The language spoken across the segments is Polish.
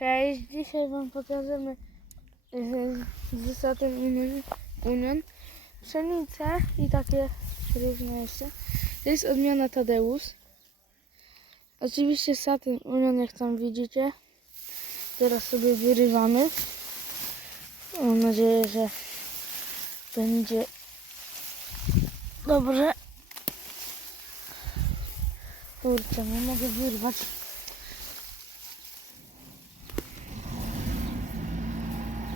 Cześć, dzisiaj Wam pokażemy yy, z Satem Union, pszenicę i takie różne jeszcze. To jest odmiana Tadeusz. Oczywiście Satem Union, jak tam widzicie. Teraz sobie wyrywamy. Mam nadzieję, że będzie dobrze. Kurczę, nie mogę wyrwać.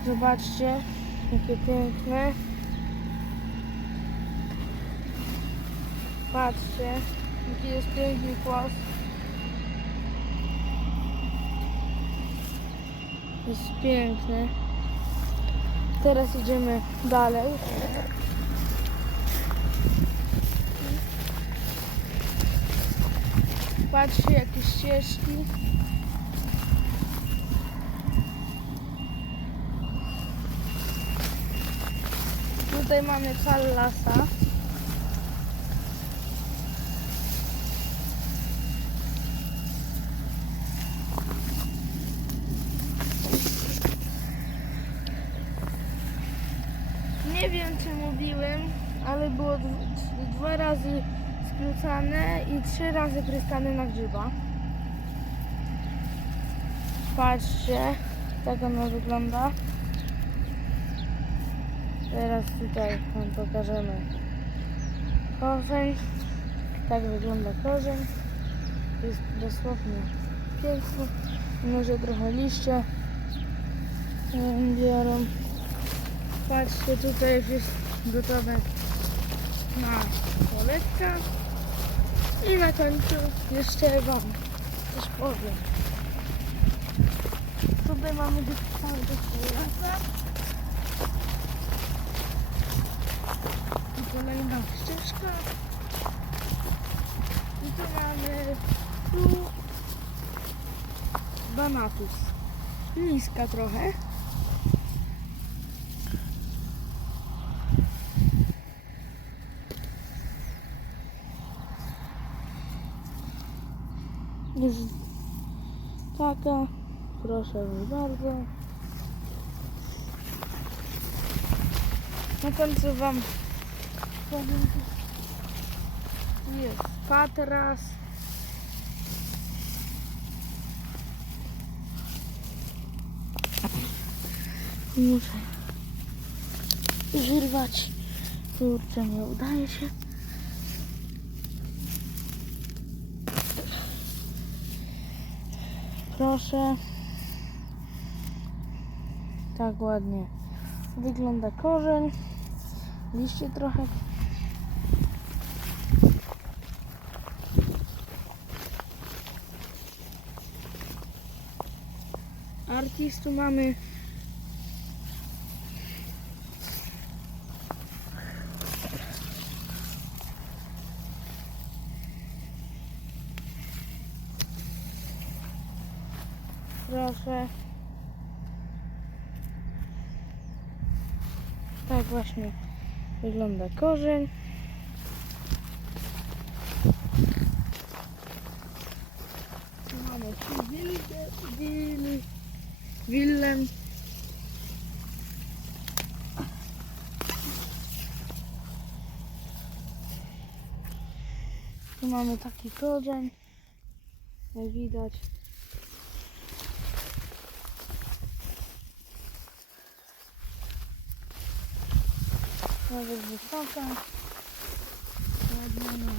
Zobaczcie, jakie piękne. Patrzcie, jaki jest piękny kłos. Jest piękny. Teraz idziemy dalej. Patrzcie, jakie ścieżki. Tutaj mamy Kallasa. Nie wiem, czy mówiłem, ale było dw- dwa razy skrócane i trzy razy pryskane na grzyba. Patrzcie, tak ona wygląda. Teraz tutaj Wam pokażemy korzeń. Tak wygląda korzeń. Jest dosłownie piękny. Może trochę liście em, biorą. Patrzcie, tutaj już jest gotowe na poletka. I na końcu jeszcze Wam coś powiem. Tutaj mamy dyktantę lasa. Kolejna ścieżka. I tu mamy tu Banatus. Niska trochę. Jest taka. Proszę bardzo. Na końcu Wam jest patras. Muszę wyrwać. Kurczę, nie udaje się. Proszę. Tak ładnie wygląda korzeń. Liście trochę. Artistu mamy Proszę. Tak właśnie wygląda korzeń. Tu mamy wildę, wil, willem. Tu mamy taki korzeń. Jak widać. Nawet wysoka. Ładnie.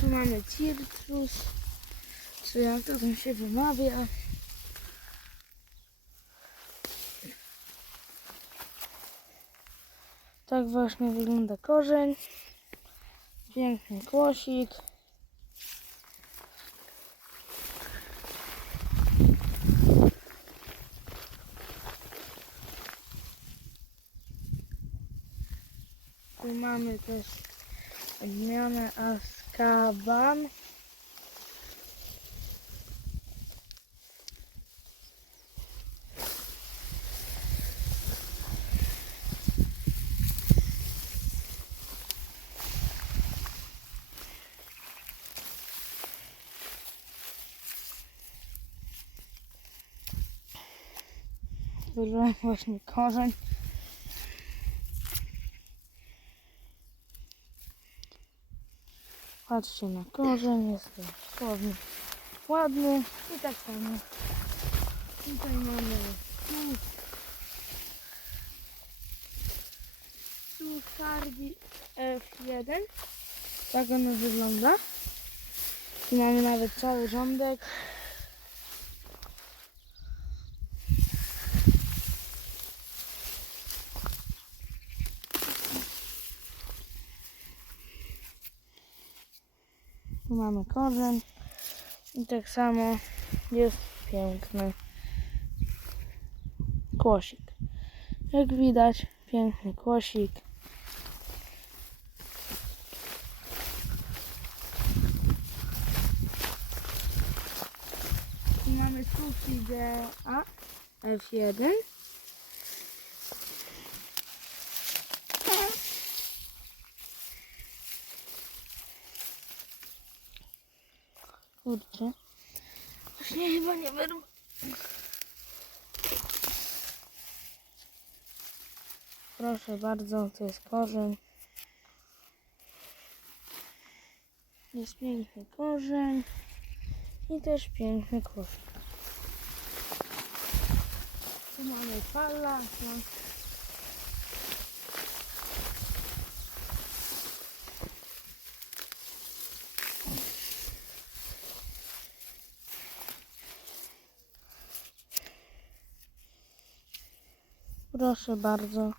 Tu mamy cirtrus. Czy jak to tam się wymawia? Tak właśnie wygląda korzeń. Piękny kłosik. Mamy też odmianę Azkaban. Wyrwałem właśnie korzeń. Patrzcie na korzeń, jest to słowny, ładny i tak samo. Tutaj mamy tu, tu Hardy F1. Tak ono wygląda. Tu mamy nawet cały rządek. Mamy korzeń. I tak samo jest piękny kłosik. Jak widać, piękny kłosik. Tu mamy subsydię A, F1. Kurczę. Właśnie chyba nie wyrwę. Proszę bardzo, to jest korzeń. Jest piękny korzeń i też piękny koszyk. Tu mamy palasa. Proszę bardzo.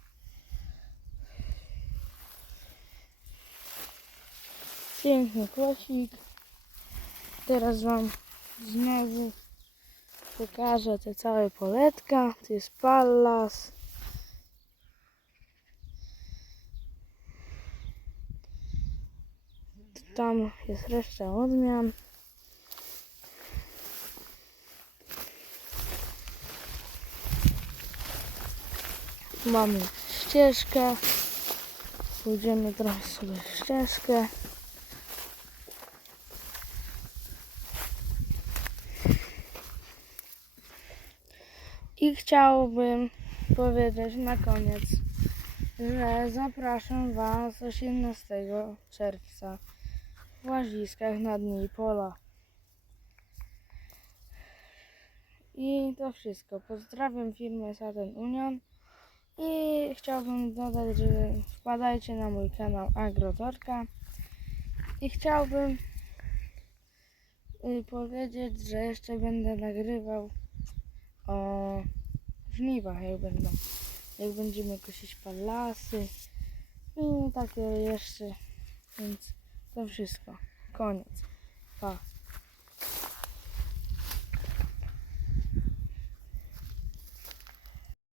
Piękny kłosik. Teraz Wam znowu pokażę te całe poletka. To jest pallas. Tam jest reszta odmian. Mamy ścieżkę. Pójdziemy trochę sobie w ścieżkę. I chciałbym powiedzieć na koniec, że zapraszam Was 18 czerwca w Łaziskach na Dni Pola. I to wszystko. Pozdrawiam firmę Saturn Union i chciałbym dodać, że wpadajcie na mój kanał Agrotorka i chciałbym y, powiedzieć, że jeszcze będę nagrywał o żniwach, jak będą, jak będziemy kosić pallasy i takie jeszcze, więc to wszystko. Koniec. Pa.